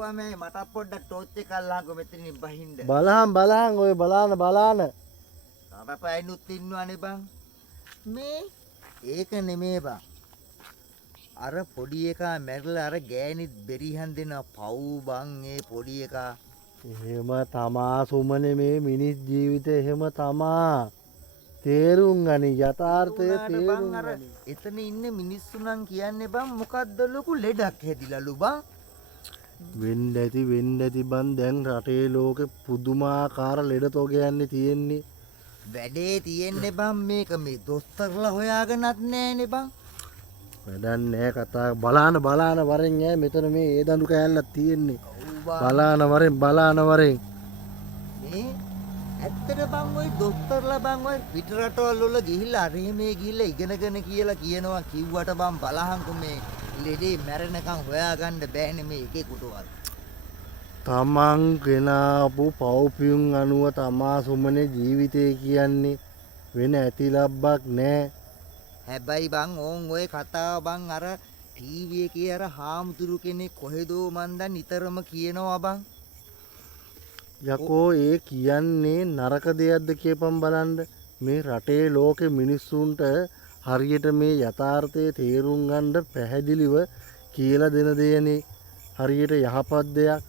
ආපුවා මේ මට පොඩ්ඩක් ටෝච් එක අල්ලංකො මෙතනින් බහින්න. බලහන් ඔය බලාන. තරපයිනුත් ඉන්නවනේ බං. මේ ඒක නෙමේ බං. අර පොඩි එකා මැරිලා අර ගෑනිත් බෙරිහන් දෙන පව් බං ඒ පොඩි එකා. එහෙම තමා සුමනේ මේ මිනිස් ජීවිතේ එහෙම තමා. තේරුම් ගනි යථාර්ථය තේරුම් ගනි. එතන ඉන්න මිනිස්සු නම් කියන්නේ බං මොකද්ද ලොකු ලෙඩක් හැදිලාලු බං. වෙන්න ඇති බං දැන් රටේ ලෝකෙ පුදුමාකාර ලෙඩ තෝගයන්නේ තියෙන්නේ. වැඩේ තියෙන්නේ බං මේක මේ දොස්තරලා හොයාගෙනත් නෑනේ බං. වැඩක් නෑ කතා බලාන වරෙන් ඈ මෙතන මේ ඒ දඬු කෑල්ලක් තියෙන්නේ. බලාන වරෙන්. මේ ඇත්තට බං ඔය දොස්තරලා බං ඔය පිට රටවල් වල ගිහිල්ලා අර මේ ගිහිල්ලා ඉගෙනගෙන කියලා කියනවා කිව්වට බං බලහන්කො මේ ලෙඩේ මැරෙනකන් හොයාගන්න බෑනේ මේ එකෙකුටවත්. තමන් ගෙනාපු පව්පියුම් අනුව තමා සුමනේ ජීවිතය කියන්නේ වෙන ඇතිලබ්බක් නෑ. හැබැයි බං ඕන් ඔය කතාව බං අර ටීවී එකේ අර හාමුදුරු කෙනෙක් කොහෙදෝ මන්ද නිතරම කියනවා බං. යකෝ ඒ කියන්නේ නරක දෙයක්ද කියපන් බලන්න. මේ රටේ ලෝකෙ මිනිස්සුන්ට හරියට මේ යථාර්ථය තේරුම් ගන්න පැහැදිලිව කියලා දෙන දෙයනේ. හරියට යහපත් දෙයක්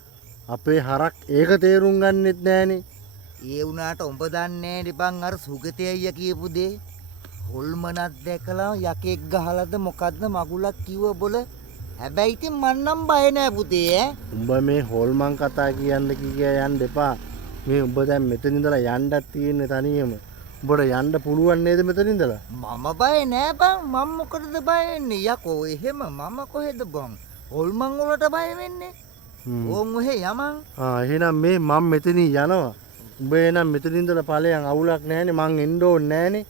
අපේ හරක් ඒක තේරුම් ගන්නෙත් නෑනේ. ඒ වුණාට උඹ දන්නේ නෑනේ බං අර සුගතය අයියා කියපු දේ. හොල්මනක් දැකලා යකෙක් ගහලාද මොකද්ද මගුලක් කිව්ව බොල. හැබැයි ඉතින් මන් නම් බය නෑ පුතේ ඈ. උඹ මේ හොල්මන් කතා කියන්න යන්න එපා. මේ උඹ දැන් මෙතන ඉඳලා යන්නත් තියෙන්නේ තනියම. උඹට යන්න පුළුවන් නේද මෙතන ඉඳලා? මම බය නෑ බං. මම මොකටද බය වෙන්නේ? යකෝ එහෙම මම කොහෙද බං? හොල්මන් වලට බය වෙන්නේ? ඕන් ඔහෙ යමන්. එහෙනම් මේ මම මෙතනින් යනවා. උඹ එනම් මෙතන ඉඳලා ඵලයන් අවුලක් නැහැනේ. මං එන්න ඕනේ නැහනේ.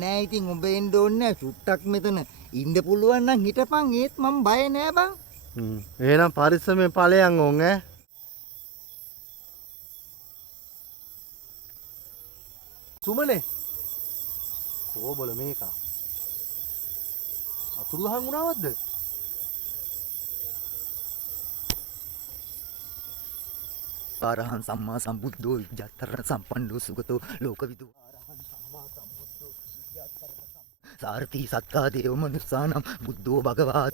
නෑ ඉතින් උඹ එන්න ඕනේ නෑ. සුට්ටක් මෙතන ඉන්න පුළුවන් නම් හිටපන්. ඒත් මම බය නෑ බං. එහෙනම් පරිස්සමෙන් ඵලයන් ඕන් ඈ. සුමනේ කෝබල මේක අතුරු දහන් වුණාවද්ද? ආරහං සම්මා සම්බුද්ධෝ විජ්ජාතරණ සම්පන්නෝ සුගතෝ ලෝකවිදු ආරහං සම්මා සම්බුද්ධෝ විජ්ජාතරණ සාරති සත්තා දේව මනුස්සානම් බුද්ධෝ භගවා